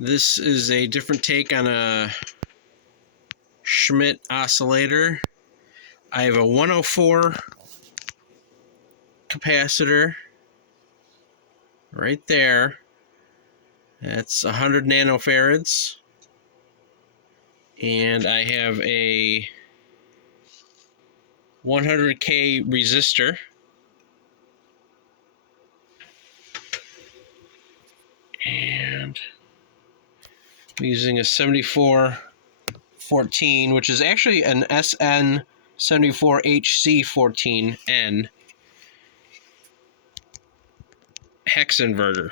This is a different take on a Schmidt oscillator. I have a 104 capacitor right there. That's 100 nanofarads. And I have a 100K resistor. And I'm using a 7414, which is actually an SN74HC14N hex inverter.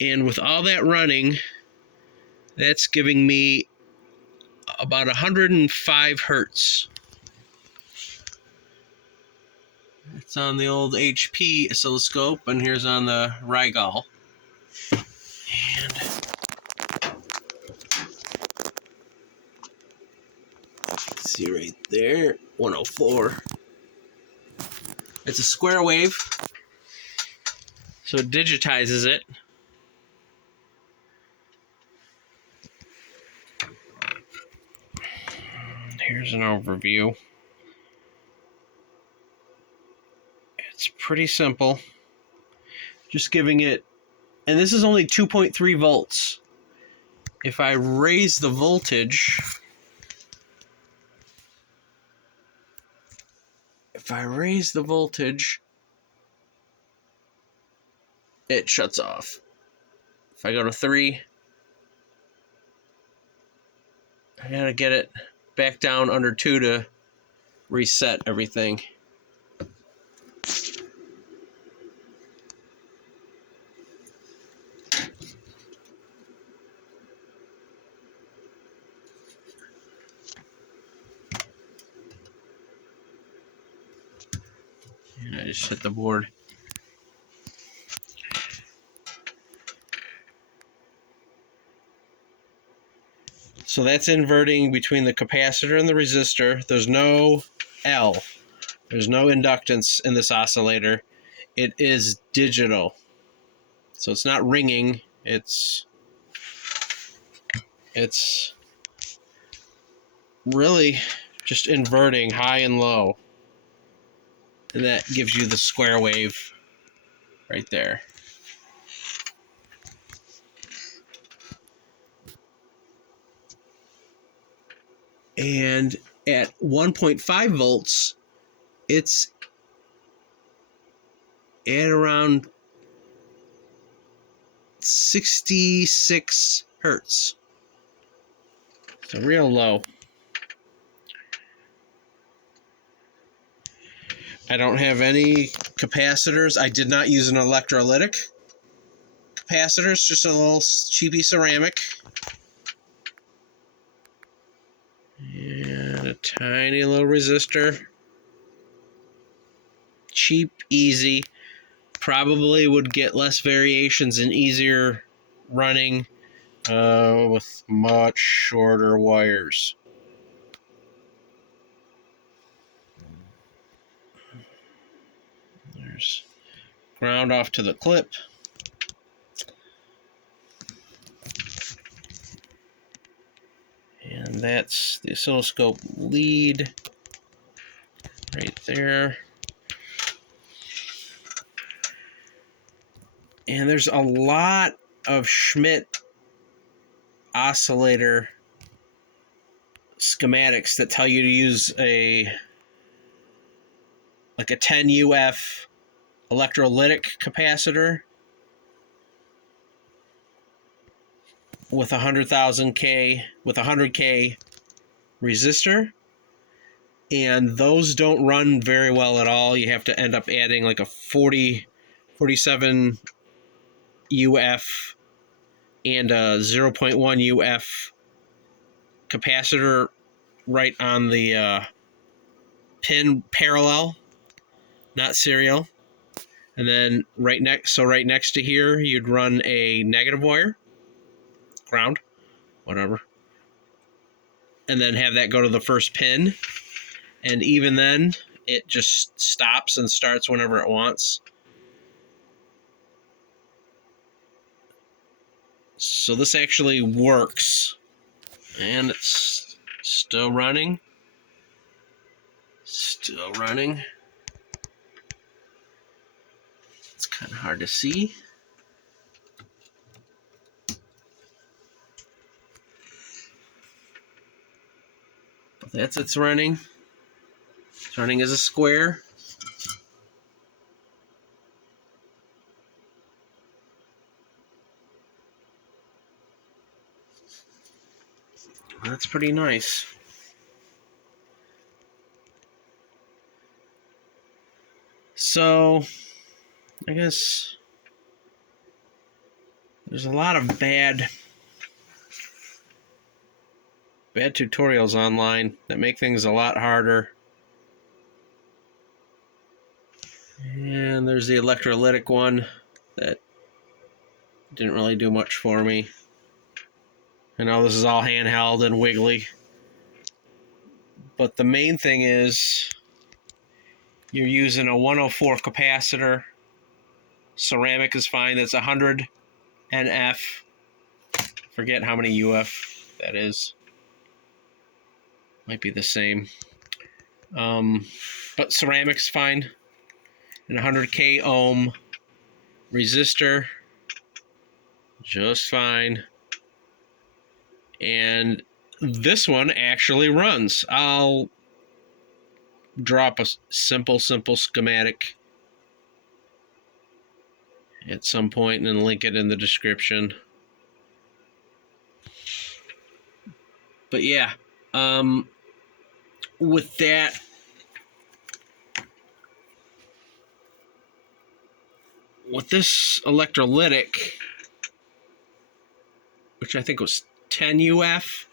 And with all that running, that's giving me about 105 hertz. It's on the old HP oscilloscope, and here's on the Rigol. And see right there, 104. It's a square wave, so it digitizes it. Here's an overview. It's pretty simple. Just giving it, and this is only 2.3 volts. If I raise the voltage, it shuts off. If I go to 3, I gotta get it back down under 2 to reset everything. And I just hit the board. So that's inverting between the capacitor and the resistor. There's no L. There's no inductance in this oscillator. It is digital. So it's not ringing. It's really just inverting high and low. And that gives you the square wave right there. And at 1.5 volts, it's at around 66 hertz. So real low. I don't have any capacitors. I did not use an electrolytic capacitor. It's just a little cheapy ceramic. And a tiny little resistor. Cheap, easy. Probably would get less variations and easier running with much shorter wires. There's ground off to the clip. And that's the oscilloscope lead right there. And there's a lot of Schmidt oscillator schematics that tell you to use a 10 UF electrolytic capacitor with 100K resistor, and those don't run very well at all. You have to end up adding like a 47 UF and a 0.1 UF capacitor right on the pin parallel, not serial. And then right next to here, you'd run a negative wire, ground, whatever, and then have that go to the first pin. And even then, it just stops and starts whenever it wants. So this actually works. And it's still running. Still running. It's kind of hard to see. But it's running. It's running as a square. That's pretty nice. So, I guess there's a lot of bad tutorials online that make things a lot harder. And there's the electrolytic one that didn't really do much for me. I know this is all handheld and wiggly. But the main thing is you're using a 104 capacitor. Ceramic is fine. That's 100 NF. Forget how many UF that is. Might be the same. But ceramic's fine. And 100K ohm resistor. Just fine. And this one actually runs. I'll drop a simple schematic at some point and then link it in the description. But yeah, with that, with this electrolytic, which I think was 10 UF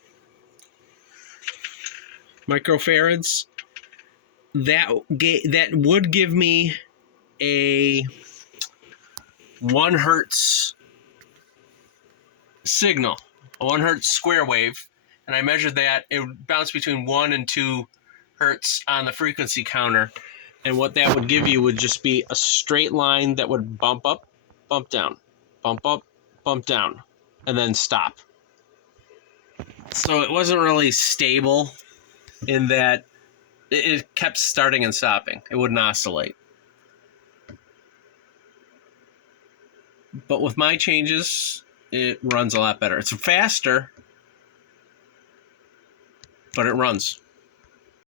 microfarads, that would give me a 1 hertz signal, a 1 hertz square wave, and I measured that. It would bounce between 1 and 2 hertz on the frequency counter, and what that would give you would just be a straight line that would bump up, bump down, bump up, bump down, and then stop. So it wasn't really stable in that it kept starting and stopping. It wouldn't oscillate. But with my changes, it runs a lot better. It's faster, but it runs.